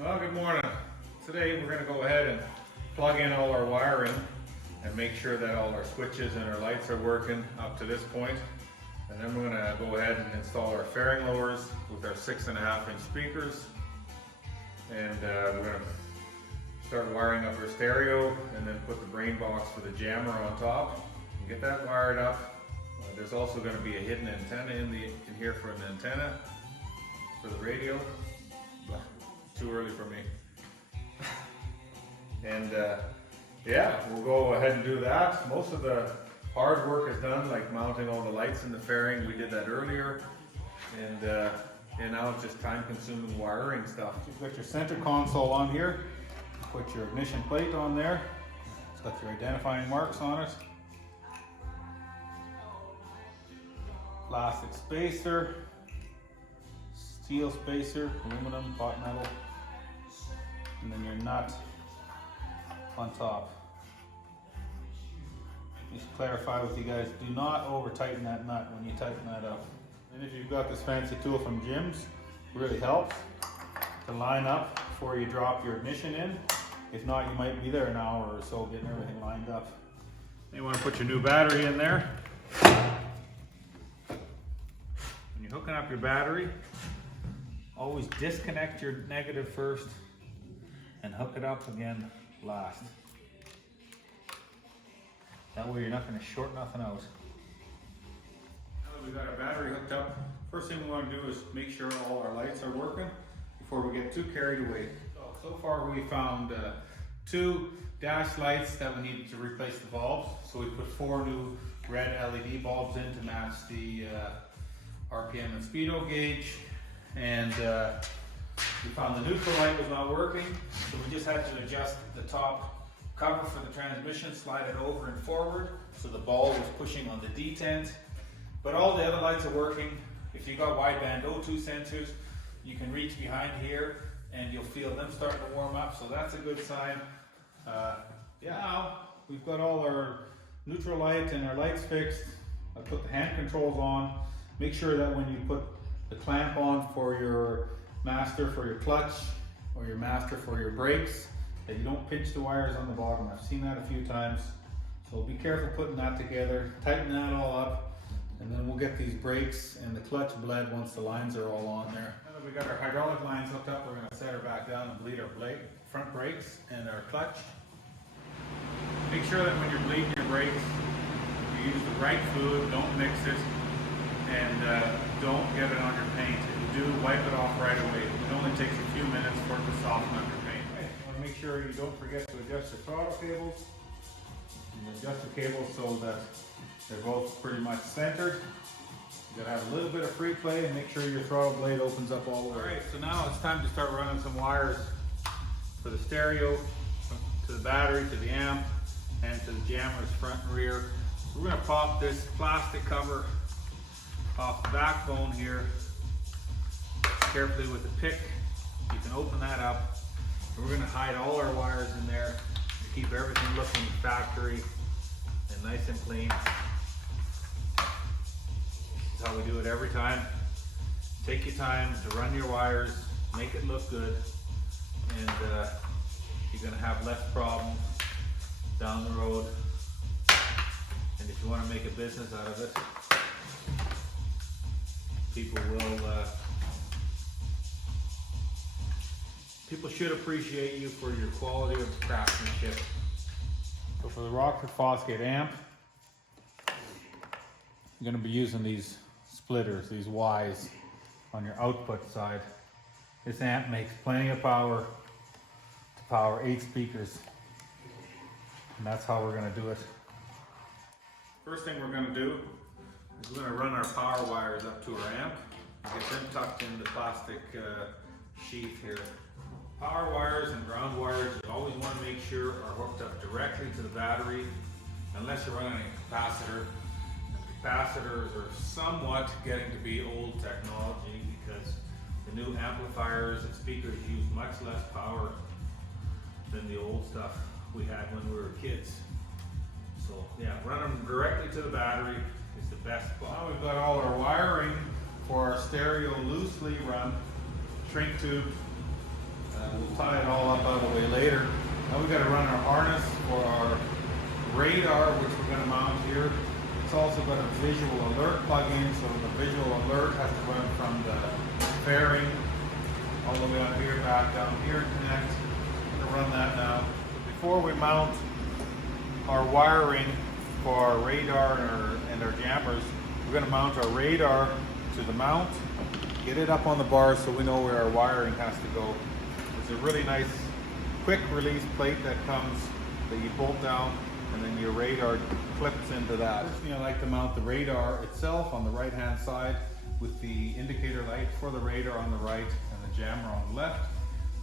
Well, good morning. Today we're going to go ahead and plug in all our wiring and make sure that all our switches and our lights are working up to this point. And then we're going to go ahead and install our fairing lowers with our 6.5-inch speakers. And we're going to start wiring up our stereo and then put the brain box for the jammer on top and get that wired up. There's also going to be a hidden antenna in here for an antenna for the radio. Too early for me. And yeah, we'll go ahead and do that. Most of the hard work is done, like mounting all the lights in the fairing. We did that earlier. And now it's just time-consuming wiring stuff. You've got your center console on here. Put your ignition plate on there. It's got your identifying marks on it. Plastic spacer, steel spacer, aluminum, hot metal, and then your nut on top. Just clarify with you guys, do not over tighten that nut when you tighten that up. And if you've got this fancy tool from Jim's, it really helps to line up before you drop your ignition in. If not, you might be there an hour or so getting everything lined up. You want to put your new battery in there. When you're hooking up your battery, always disconnect your negative first and hook it up again last. That way you're not going to short nothing out. Now that we've got our battery hooked up, first thing we want to do is make sure all our lights are working before we get too carried away. So far we found 2 dash lights that we needed to replace the bulbs. So we put 4 new red LED bulbs in to match the RPM and speedo gauge. And we found the neutral light was not working, so we just had to adjust the top cover for the transmission, slide it over and forward, so the ball was pushing on the detent. But all the other lights are working. If you got wideband O2 sensors, you can reach behind here and you'll feel them starting to warm up, so that's a good sign. Now we've got all our neutral light and our lights fixed. I put the hand controls on. Make sure that when you put the clamp on for your master for your clutch or your master for your brakes, that you don't pinch the wires on the bottom. I've seen that a few times. So be careful putting that together, tighten that all up, and then we'll get these brakes and the clutch bled once the lines are all on there. Now that we got our hydraulic lines hooked up, we're going to set her back down and bleed our front brakes and our clutch. Make sure that when you're bleeding your brakes, you use the right fluid, don't mix it, and don't get it on your paint. If you do, wipe it off right away. It only takes a few minutes for it to soften up your paint. Okay. You want to make sure you don't forget to adjust your throttle cables. You adjust the cables so that they're both pretty much centered. You gotta have a little bit of free play and make sure your throttle blade opens up all the way. Alright, so now it's time to start running some wires for the stereo, to the battery, to the amp, and to the jammers front and rear. So we're gonna pop this plastic cover off the backbone here carefully with a pick. You can open that up, and we're going to hide all our wires in there to keep everything looking factory and nice and clean. That's how we do it every time. Take your time to run your wires, make it look good, and you're going to have less problems down the road. And if you want to make a business out of it, people should appreciate you for your quality of craftsmanship. So for the Rockford Fosgate Amp, you're going to be using these splitters, these Ys, on your output side. This amp makes plenty of power to power 8 speakers, and that's how we're going to do it. First thing we're going to do is we're going to run our power wires up to our amp and get them tucked in the plastic sheath here. Power wires and ground wires, you always want to make sure are hooked up directly to the battery, unless you're running a capacitor. And capacitors are somewhat getting to be old technology because the new amplifiers and speakers use much less power than the old stuff we had when we were kids. So yeah, run them directly to the battery is the best. Now we've got all our wiring for our stereo loosely run shrink tube We'll tie it all up out of the way later. Now we've got to run our harness for our radar, which we're going to mount here. It's also got a visual alert plug-in, so the visual alert has to run from the fairing all the way up here, back down here, and connect. I'm going to run that now. Before we mount our wiring for our radar and our jammers, we're going to mount our radar to the mount, get it up on the bar so we know where our wiring has to go. There's a really nice quick release plate that comes that you bolt down, and then your radar clips into that. Personally, I like to mount the radar itself on the right hand side with the indicator light for the radar on the right and the jammer on the left.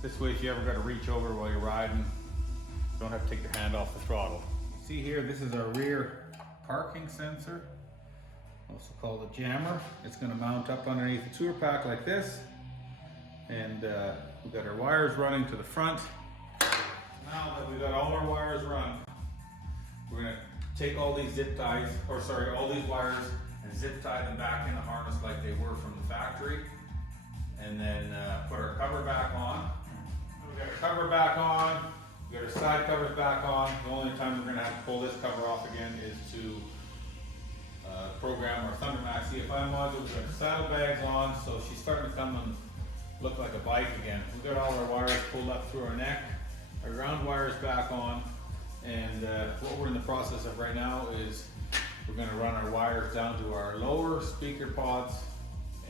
This way, if you ever got to reach over while you're riding, you don't have to take your hand off the throttle. You see here, this is our rear parking sensor, also called a jammer. It's going to mount up underneath the tour pack like this, and we've got our wires running to the front. Now that we've got all our wires run, we're going to take all these all these wires and zip tie them back in the harness like they were from the factory, and then put our cover back on. We've got our cover back on, we've got our side covers back on. The only time we're going to have to pull this cover off again is to program our Thundermax EFI module. We've got our saddlebags on, so she's starting to come and look like a bike again. We've got all our wires pulled up through our neck, our ground wires back on, and what we're in the process of right now is we're going to run our wires down to our lower speaker pods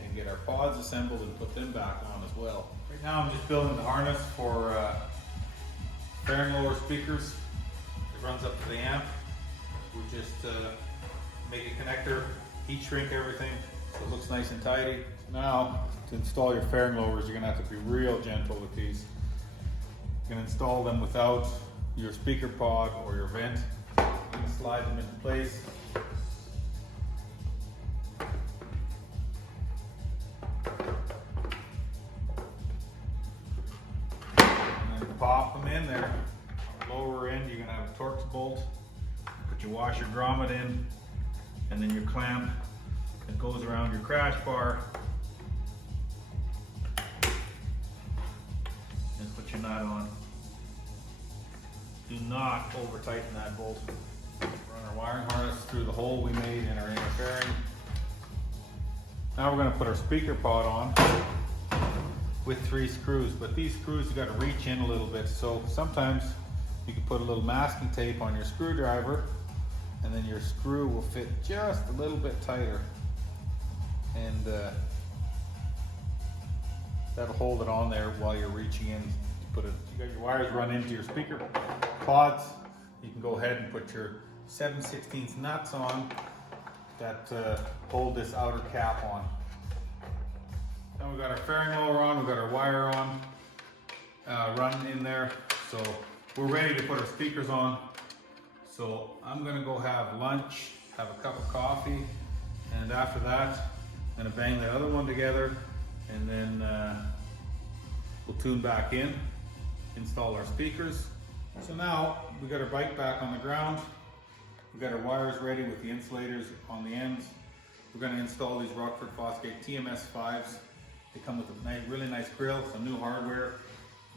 and get our pods assembled and put them back on as well. Right now I'm just building the harness for fairing lower speakers. It runs up to the amp. We just make a connector, heat shrink everything so it looks nice and tidy. Now to install your fairing lowers, you're going to have to be real gentle with these. You can install them without your speaker pod or your vent. You can slide them into place. And then pop them in there. On the lower end, you're going to have a Torx bolt. Put your washer grommet in, and then your clamp that goes around your crash bar. And put your nut on. Do not over tighten that bolt. Run our wiring harness through the hole we made in our inner fairing. Now we're going to put our speaker pod on with 3 screws, but these screws you got to reach in a little bit. So sometimes you can put a little masking tape on your screwdriver, and then your screw will fit just a little bit tighter, and that'll hold it on there while you're reaching in. You got your wires run into your speaker pods. You can go ahead and put your 7/16 nuts on that hold this outer cap on. Then we've got our fairing lower on, we've got our wire on, run in there. So we're ready to put our speakers on. So I'm gonna go have lunch, have a cup of coffee, and after that, I'm gonna bang that other one together, and then we'll tune back in, install our speakers. So now we got our bike back on the ground. We've got our wires ready with the insulators on the ends. We're going to install these Rockford Fosgate TMS5s. They come with a really nice grill, some new hardware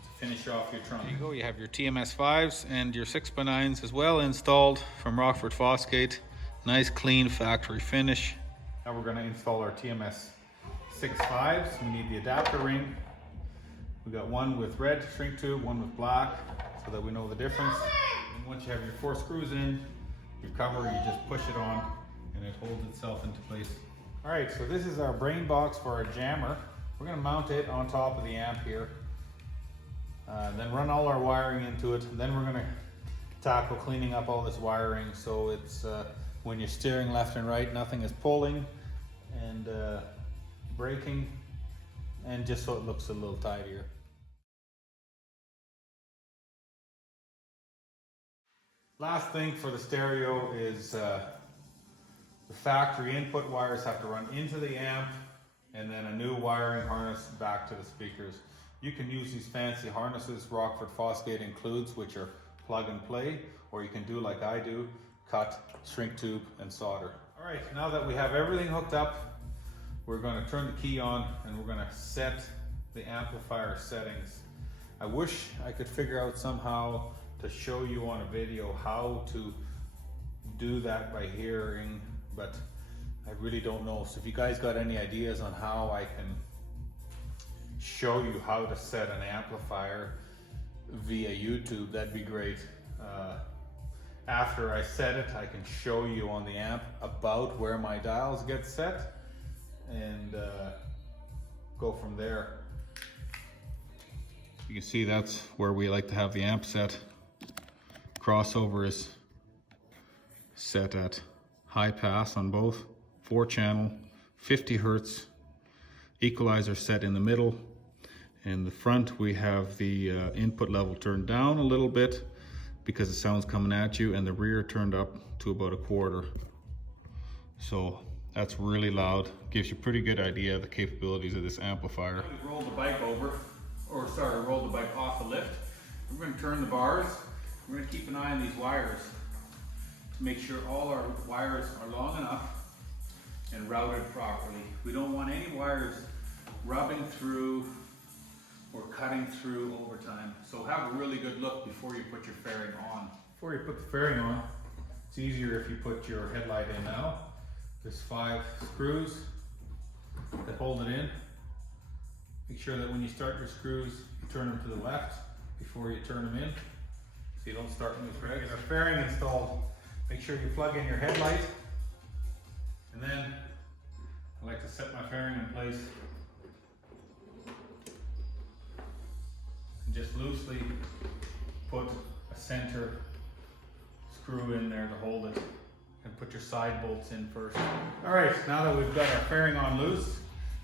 to finish off your trunk. There you go, you have your TMS5s and your 6x9s as well installed from Rockford Fosgate. Nice clean factory finish. Now we're going to install our TMS6.5s. We need the adapter ring. We got one with red shrink tube, one with black, so that we know the difference. And once you have your 4 screws in, your cover, you just push it on and it holds itself into place. All right, so this is our brain box for our jammer. We're gonna mount it on top of the amp here. Then run all our wiring into it. Then we're gonna tackle cleaning up all this wiring so it's when you're steering left and right, nothing is pulling and braking, and just so it looks a little tidier. Last thing for the stereo is the factory input wires have to run into the amp, and then a new wiring harness back to the speakers. You can use these fancy harnesses Rockford Fosgate includes, which are plug and play, or you can do like I do, cut, shrink tube, and solder. All right, now that we have everything hooked up, we're going to turn the key on and we're going to set the amplifier settings. I wish I could figure out somehow to show you on a video how to do that by hearing, but I really don't know. So if you guys got any ideas on how I can show you how to set an amplifier via YouTube, that'd be great. After I set it, I can show you on the amp about where my dials get set and go from there. You can see that's where we like to have the amp set. Crossover is set at high pass on both, 4-channel, 50 Hertz. Equalizer set in the middle. In the front we have the input level turned down a little bit because the sound's coming at you, and the rear turned up to about 1/4. So that's really loud. Gives you a pretty good idea of the capabilities of this amplifier. We rolled the bike over, rolled the bike off the lift. We're going to turn the bars. We're going to keep an eye on these wires to make sure all our wires are long enough and routed properly. We don't want any wires rubbing through or cutting through over time. So have a really good look before you put your fairing on. Before you put the fairing on, it's easier if you put your headlight in now. There's 5 screws that hold it in. Make sure that when you start your screws, you turn them to the left before you turn them in, so you don't start new threads. Get our fairing installed. Make sure you plug in your headlight, and then I like to set my fairing in place and just loosely put a center screw in there to hold it, and put your side bolts in first. All right, now that we've got our fairing on loose,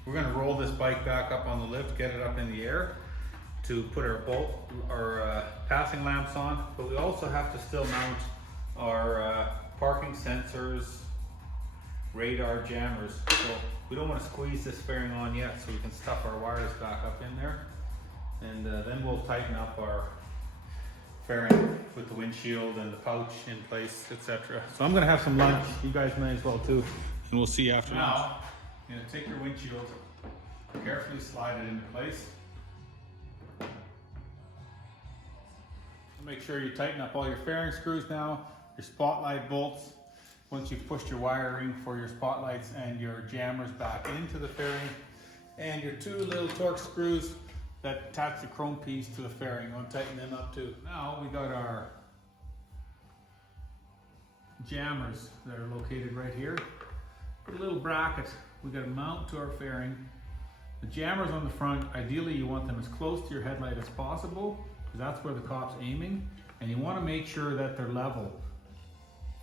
we're going to roll this bike back up on the lift, get it up in the air to put our passing lamps on, but we also have to still mount our parking sensors, radar, jammers. So we don't want to squeeze this fairing on yet, so we can stuff our wires back up in there, and then we'll tighten up our fairing with the windshield and the pouch in place, etc. So I'm going to have some lunch. You guys may as well too, and we'll see you after lunch. Now, you're going to take your windshield, carefully slide it into place. Make sure you tighten up all your fairing screws now, your spotlight bolts. Once you've pushed your wiring for your spotlights and your jammers back into the fairing, and your 2 little Torx screws that attach the chrome piece to the fairing. I'll tighten them up too. Now we got our jammers that are located right here. Put a little bracket we got to mount to our fairing. The jammers on the front, ideally you want them as close to your headlight as possible, because that's where the cop's aiming, and you want to make sure that they're level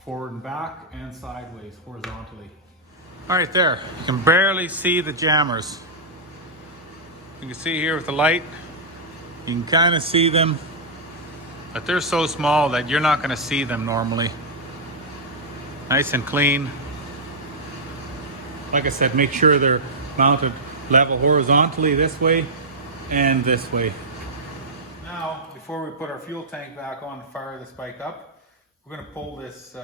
forward and back and sideways horizontally. All right, there, you can barely see the jammers. You can see here with the light, you can kind of see them, but they're so small that you're not going to see them normally. Nice and clean. Like I said, make sure they're mounted level horizontally this way and this way. Now, before we put our fuel tank back on and fire this bike up, we're going to pull this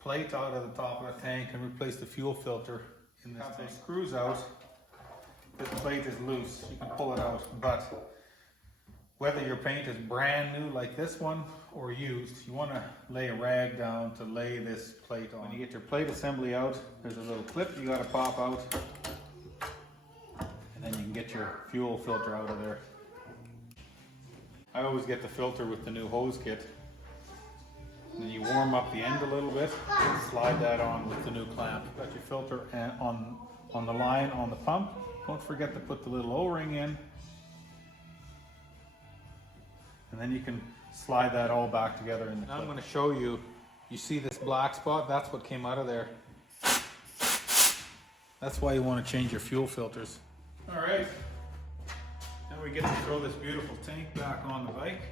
plate out of the top of the tank and replace the fuel filter in this tank. The screws out. This plate is loose, you can pull it out, but whether your paint is brand new like this one or used, you want to lay a rag down to lay this plate on. When you get your plate assembly out, there's a little clip you got to pop out, and then you can get your fuel filter out of there. I always get the filter with the new hose kit. And then you warm up the end a little bit and slide that on with the new clamp. Got your filter on the line on the pump. Don't forget to put the little O-ring in, and then you can slide that all back together in the clip. Now I'm going to show you, you see this black spot? That's what came out of there. That's why you want to change your fuel filters. All right, now we get to throw this beautiful tank back on the bike.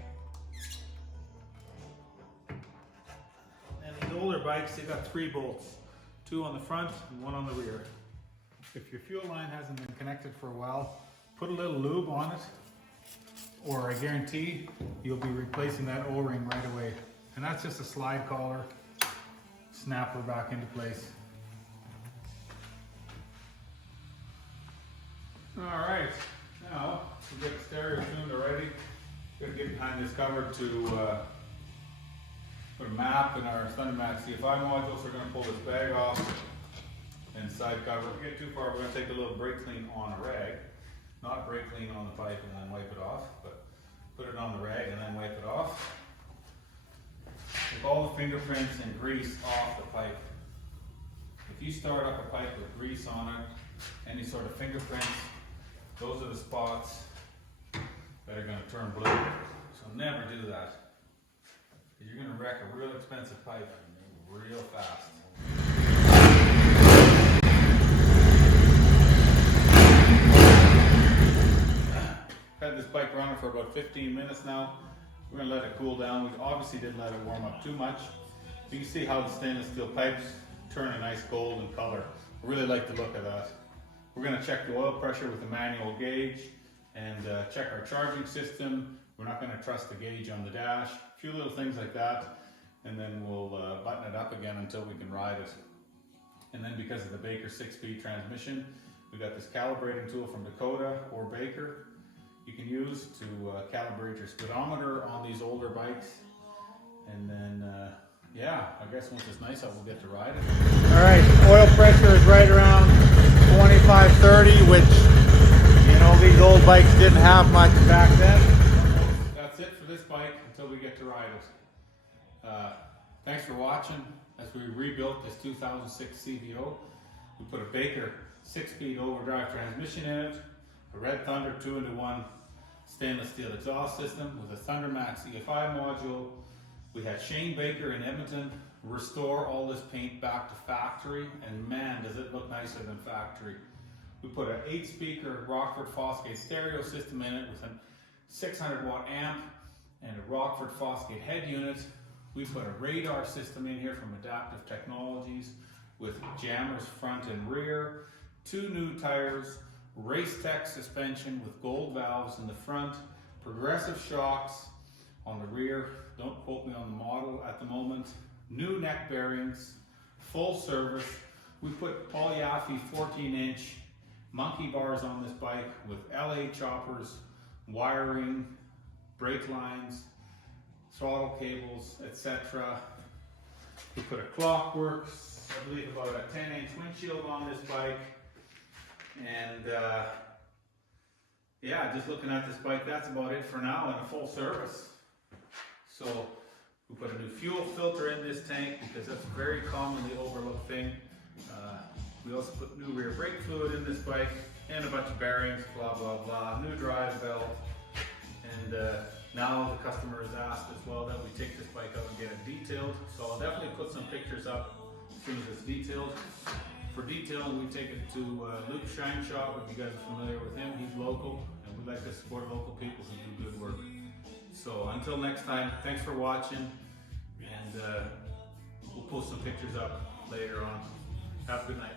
And these older bikes, they got 3 bolts, 2 on the front and 1 on the rear. If your fuel line hasn't been connected for a while, put a little lube on it, or I guarantee you'll be replacing that O-ring right away. And that's just a slide collar, snapper back into place. All right, now we get the stereo tuned already. behind this cover to put a map in our Thundermax CFI modules. We're going to pull this bag off and side cover. If we get too far, we're going to take a little brake clean on a rag. Not brake clean on the pipe and then wipe it off, but put it on the rag and then wipe it off. Take all the fingerprints and grease off the pipe. If you start up a pipe with grease on it, any sort of fingerprints, those are the spots that are going to turn blue. So never do that, because you're going to wreck a real expensive pipe real fast. I've had this bike running for about 15 minutes now. We're going to let it cool down. We obviously didn't let it warm up too much. You can see how the stainless steel pipes turn a nice golden color. I really like the look of that. We're going to check the oil pressure with a manual gauge and check our charging system. We're not going to trust the gauge on the dash. A few little things like that, and then we'll button it up again until we can ride it. And then because of the Baker 6-speed transmission, we got this calibrating tool from Dakota or Baker you can use to calibrate your speedometer on these older bikes. And then yeah, I guess once it's nice out, we'll get to ride it. All right, oil pressure is right around 25, 30, which, you know, these old bikes didn't have much back then. That's it for this bike until we get to ride it. Thanks for watching as we rebuilt this 2006 CVO. We put a Baker 6-speed overdrive transmission in it, a Red Thunder 2-in-1 stainless steel exhaust system with a Thundermax EFI module. We had Shane Baker in Edmonton restore all this paint back to factory, and man, does it look nicer than factory. We put an 8-speaker Rockford Fosgate stereo system in it with a 600-watt amp and a Rockford Fosgate head unit. We put a radar system in here from Adaptiv Technologies with jammers front and rear, 2 new tires, Racetech suspension with gold valves in the front, progressive shocks on the rear. Don't quote me on the model at the moment. New neck bearings, full service. We put Paul Yaffe 14-inch monkey bars on this bike with LA choppers, wiring, brake lines, throttle cables, etc. We put a Clockworks, I believe about a 10-inch windshield on this bike. And yeah, just looking at this bike, that's about it for now in a full service. So we put a new fuel filter in this tank because that's a very commonly overlooked thing. We also put new rear brake fluid in this bike and a bunch of bearings, blah, blah, blah, new drive belt. And now the customer has asked as well that we take this bike out and get it detailed. So I'll definitely put some pictures up as soon as it's detailed. For detailing, we take it to Luke Shine Shop. If you guys are familiar with him, he's local, and we like to support local people who do good work. So until next time, thanks for watching, and we'll post some pictures up later on. Have a good night.